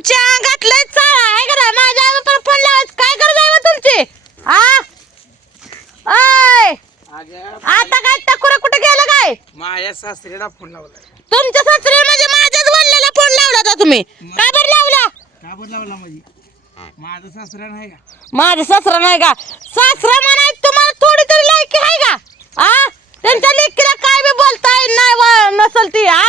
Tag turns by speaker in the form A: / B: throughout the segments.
A: तुमच्या अंगातलं चाळा आहे का? माझ्या आई बापाला फोन लावायचं. काय गरज आहे बा तुमची? हा ओय! आता काय टकुरा कुठे गेलं काय?
B: माझ्या सासरीला फोन लावला.
A: तुमच्या सासरे म्हणजे माझ्याच वडिलाला फोन लावला होता तुम्ही. काय बरं लावला?
B: का बरं लावला माझी माझं सासरा नाही का?
A: माझा सासरा नाही का? सासरा म्हणाय तुम्हाला थोडी तरी लायकी आहे का? आ? त्यांच्या लेकीला काय बी बोलताय नाही वा- नसल ती हा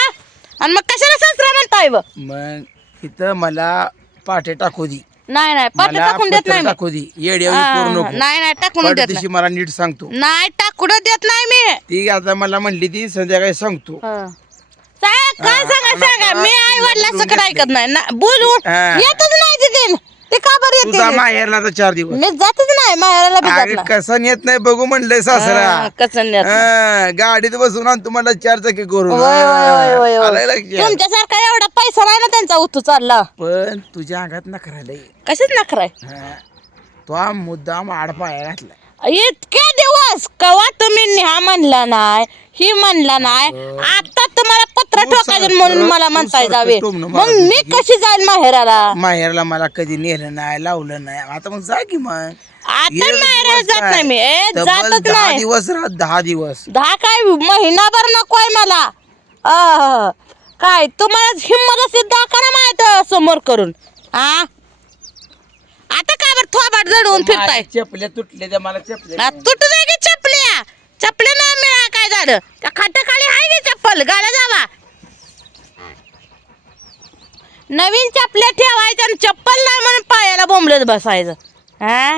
A: आणि मग कशाला सासरा म्हणताय व?
B: मग इथं मला पाटे टाकू दी.
A: नाही नाही पाठ
B: मला
A: टाकून देत
B: पत्र
A: नाही मी.
B: टाकू दी.
A: हा,
B: नको.
A: नाही नाही टाकून देत
B: पडदिशी मला नीट सांगतो.
A: नाही टाकून देत नाही मी.
B: ती आता मला म्हणली ती संध्याकाळी सांगतो.
A: हं. काय सांगा सांगा. मी आई वडिला सकट ऐकत नाही. ना-
B: हा.
A: येतच नाही तिथे ते का बरं
B: तुझा
A: येते
B: माहेरला तर चार दिवस
A: मी जातच नाही माहेराला बी जात
B: अरे
A: नाही.
B: कसं येत नाही बघू म्हणलंय सासरा
A: कसं नाही.
B: हा, गाडीत बसून आणि तुम्हाला चार चाकी करून आलंय लक्षात.
A: तुमच्यासारखा एवढा पैसा नाही ना त्यांचा उतू चालला
B: पण तुझ्या अंगात नखरालय
A: कशीच नखराय.
B: तो हा मुद्दाम आडपाया घातला
A: इतके दिवस कवा तुम्ही निहा म्हणला नाही ही म्हणला नाही आता तुम्हाला पत्र ठोकायचं म्हणून मला म्हणताय जावे. मग मी. कशी जाईल माहेराला?
B: माहेरला मला कधी नेलं नाही लावलं नाही. आता मग जा की मग.
A: आता
B: एक
A: माहेराला जात? नाही मी. ए
B: तब्बल
A: जातच
B: दहा
A: नाही.
B: दिवस राहत दहा दिवस.
A: दहा काय? महिनाभर नकोय मला. अह, काय? तुम्हाला हिंमत असेल दाखवा माहीत समोर करून. हा काय बरं थोबाड जडवून फिरताय.
B: चपल्या तुटल्या त्या मला चपल्या
A: आ, तुटू दे की चपल्या. चपल्या ना मिळा काय झालं? त्या खाटाखाली आहे की चप्पल? गाड्या जावा. नवीन चपल्या ठेवायच्या आणि चप्पल नाही म्हणून पायाला बोंबलत बसायचं. हा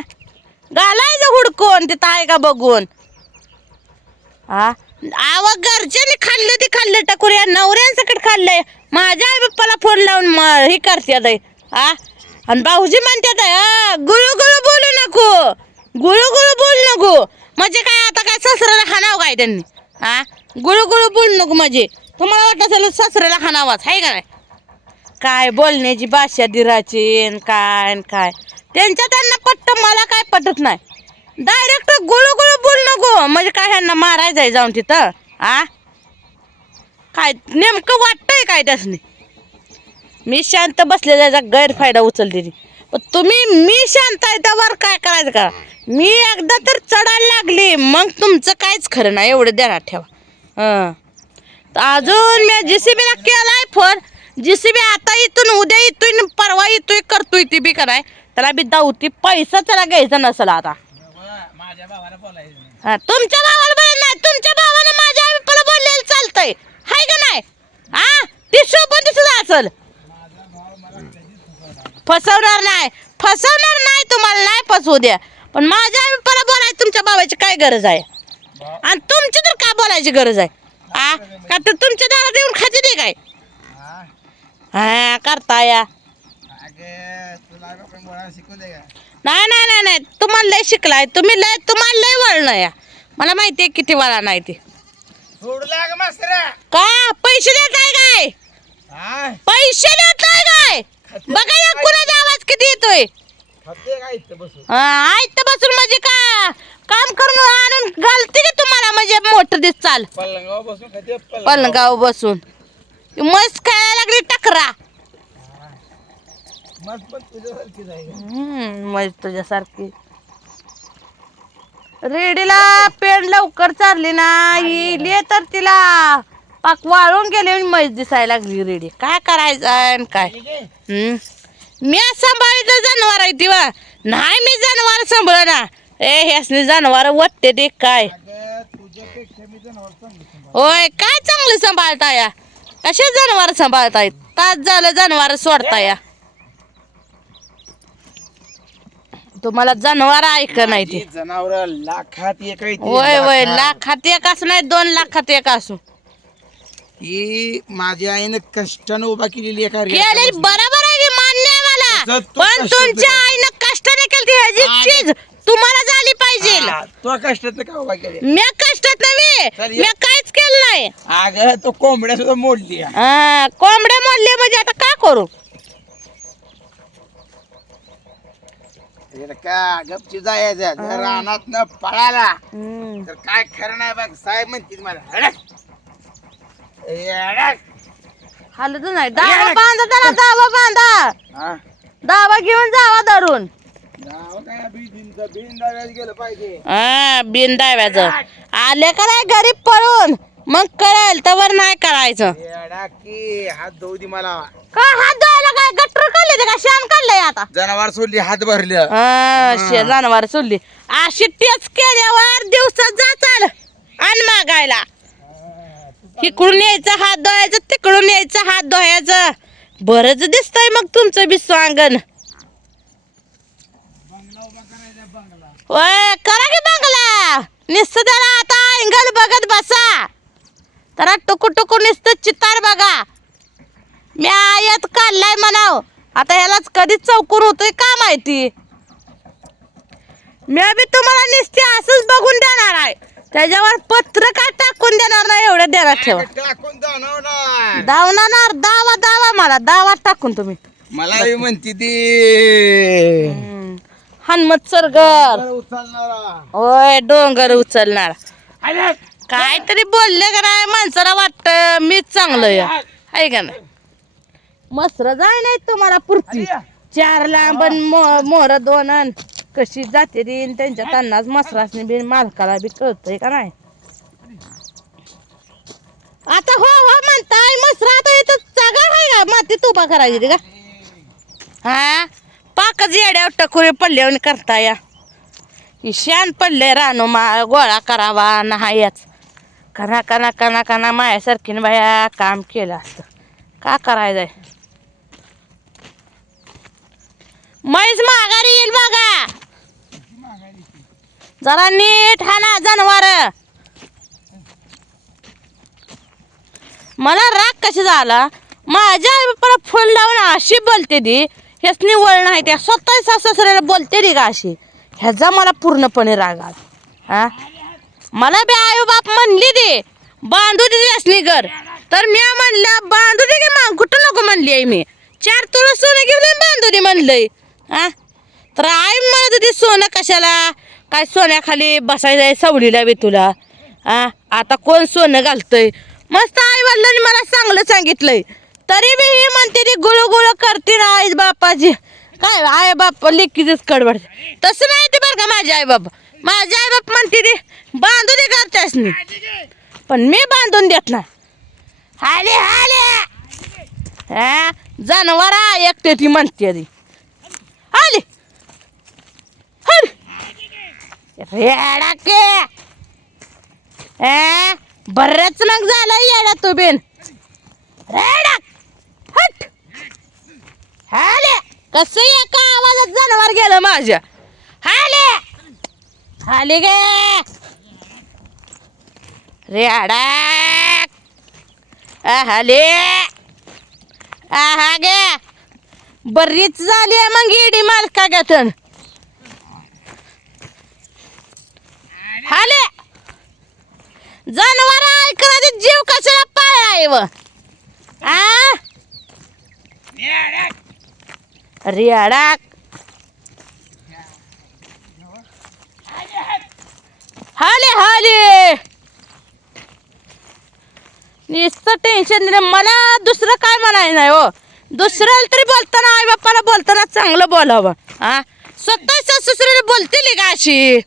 A: घालायचं हुडकून तिथं आहे का बघून? हा आव घरच्यांनी खाल्लं ते खाल्लं टकुऱ्या नवऱ्यांसकट खाल्लंय. माझ्या आई बाप्पाला फोन लावून म- हे करतात आहे. हा आणि भाऊजी म्हणतात गुळू गुळू बोलू नको. गुळू गुळू बोलू नको. म्हणजे काय आता काय ससऱ्याला हाणाव काय त्यांनी? हा गुळू गुळू बोलू नको म्हणजे. तुम्हाला वाटत असेल ससऱ्याला खाणावाच आहे का नाही? काय बोलण्याची भाषा दिराची काय काय. त्यांच्या त्यांना पट्ट मला काय पटत नाही. डायरेक्ट गुळू गुळू बोलू नको. म्हणजे काय ह्यांना मारायचं आहे जाऊन तिथं? आ? काय नेमकं वाटतंय काय त्यासनी? मी शांत बसलेल्याचा गैरफायदा उचलते ती. पण तुम्ही मी शांत आहे त्यावर काय करायचं का? मी एकदा तर चढायला लागली मग तुमचं काहीच खरं नाही एवढं ध्यानात ठेवा. हां. तर अजून मी जीसीबीला केलाय फोन. जीसीबी आता इथून उद्या येतोय परवा येतोय करतोय ती बी कराय त्याला बी दावती पैसा त्याला घ्यायचा नसेल आता.
B: माझ्या भावाला
A: हा, तुमच्या भावाला बोल नाही तुमच्या भावाने माझ्या आईपाला बोललेलं चालतंय. हाय का नाही? हा ती शोभून दिसत असल. फसवणार नाही. फसवणार नाही तुम्हाला नाही फसवू द्या. पण माझ्या आईपाला बोलायची तुमच्या भावाची काय गरज आहे? आणि तुमची तर का बोलायची गरज आहे? आ? का तर तुमच्या दारात येऊन खाते ते काय?
B: हा?
A: करता या? नाही नाही नाही नाही. तुम्हाला लय शिकलाय. तुम्ही लय तुम्हाला लय वळण या. मला माहिती आहे किती वळा नाही ते. का? पैसे देताय काय?
B: हा?
A: पैसे देताय काय? बघा या कुणाचा आवाज किती येतोय.
B: इथं बसून?
A: हा म्हणजे का काम करून आणून घालते की तुम्हाला? म्हणजे मोठं दिस चाल. पलंगाव बसून मस्त खेळायला लागली टकरा.
B: मस्त
A: तुझ्यासारखी रेडीला पेंड लवकर चालली ना येईल तर तिला. पाक वाळून गेले आणि म्हैस दिसायला लागली रेडी काय करायचं आणि काय? हम्म? मी सांभाळित जनावर आहे ती वा नाही मी जनावर सांभाळ ना ए ह्यासनी जनावर वाटते ते काय. होय काय चांगलं सांभाळता या कसे जनावर सांभाळताय तास झालं जनावर सोडता या तुम्हाला जनावर ऐक नाही ते
B: जनावरं लाखात एक
A: होय होय.
B: लाखात
A: एक असू नाही दोन लाखात एक असू
B: ही माझ्या आईनं कष्टानं उभा केलेली एका
A: केलेली बरोबर आहे की मान्य आहे मला.
B: जर तू
A: पण तुमच्या आईनं कष्टाने केली ह्याची
B: आ-
A: चीज तुम्हाला झाली पाहिजे.
B: तो कष्टात का उभा केले?
A: मी कष्टात
B: ये.
A: मी काहीच केलं नाही.
B: अगं तो कोंबड्या सुद्धा मोडली
A: हा, कोंबड्या मोडले म्हणजे आता काय करू?
B: का गपची जायचं रानात न पळाला. तर काय खरं नाही बघ साहेब म्हणतील मला. हडक.
A: हालत नाही. दावा बांधा त्याला दावा बांधा.
B: हा,
A: दावा घेऊन जावा धरून.
B: बिन
A: डाव्याचं आले का नाही घरी पळून? मग कळेल तर नाही करायचं
B: की हात धुऊ दे मला.
A: का हात धुवायला काय? गट्टर काढले ते का? शान काढलंय आता.
B: जनावर सोडली हात भरलं.
A: हा, शे जनावर सोडली. अशी टेच केल्यावर दिवसात जा चाल. आण मागायला. इकडून यायचं हात धुवायचं तिकडून यायचं हात धुवायचं. बरंच दिसतंय मग तुमचं बी स्वांगण. ओय करा की बंगला. नुसतं त्याला आता अँगल बघत बसा. त्याला टुकू टुकू नुसतं चितार बघा. मी आयत काढलाय म्हणाव. आता ह्यालाच कधीच चौकून होतोय का माहिती? मी बी तुम्हाला नुसते असंच बघून देणार आहे. त्याच्यावर पत्र काय टाकून देणार नाही एवढं देणार ठेवा.
B: टाकून दानवणार
A: दावणार दावा दावा मला दावा टाकून तुम्ही.
B: मला बी म्हणते ती.
A: हनुमत सरगर.
B: उचलणारा.
A: होय डोंगर उचलणार. काहीतरी बोलले का नाही माणसाला वाटत मीच चांगलं या आहे का नाही? मसर जाय नाही तुम्हाला पुरती. चार लांब अन मो- मोहर दोन अन कशी जाते ती न त्यांच्या त्यांनाच मसरासनी बी मालकाला बी कळतंय का नाही? आता हो हो म्हणताय मसरा आता इथं जागा आहे का? मातीत उभा करायची का? हा? पाकच येड्यावर टकुरे पडल्यावर करता या. शान पडले रानो मा गोळा करावा नाहीच कना कना कना कना मायासारखीनं बाया काम केलं असतं. का करायचंय म्हैस माघारी येईल बघा. जरा नीट हा ना जनावर. मला राग कशी झाला? माझ्या आई बापाला फोन लावून अशी बोलते ती. हेच निवळ नाही त्या स्वतः सासऱ्याला बोलते ती का अशी? ह्याचा मला पूर्णपणे राग आला. हा? मला बी आई बाप म्हणली दे बांधू दे असली घर. तर मी म्हणलं बांधू दे की मग कुठं नको म्हणली आहे मी? चार तुला सोनं घेऊन बांधू दे म्हणलंय. हा? तर आई म्हणत होती सोनं कशाला? काय सोन्याखाली बसायचं आहे सवडीला बी तुला? हा आता कोण सोनं घालतंय? मस्त आई वडिलांनी मला चांगलं सांगितलंय. तरी बी ही म्हणते ती गुळू गुळू करते ना आई बापाची. काय आई बाप लेकीच कडबड तसं नाही ते बरं का माझे आई बाप. माझे आई बाप म्हणते ती बांधून दे करतेस मी पण मी बांधून देत नाही. हाले हाले. हा जनावर एकटे ती म्हणते ती आली रेडा के ए बरंच मग झालं येडा तू बिन. रेडा हट. हाले. कसं एका आवाजात जनावर गेलं माझ्या? हाले. हाले गे. रेडा हाले. आहा गे. बरीच झाली आहे मग इडी मालका गथन हाले जनावर ऐकण्याचे जीव कशाला पाळलाय व? आ? रियाडाक. हाले हाले. नुसतं टेन्शन दिलं मला दुसरं काय म्हणायचं नाही हो. दुसऱ्याला तरी बोलताना आई बाप्पाला बोलताना चांगलं बोलावं. हा स्वतः सासू बोलतील का अशी?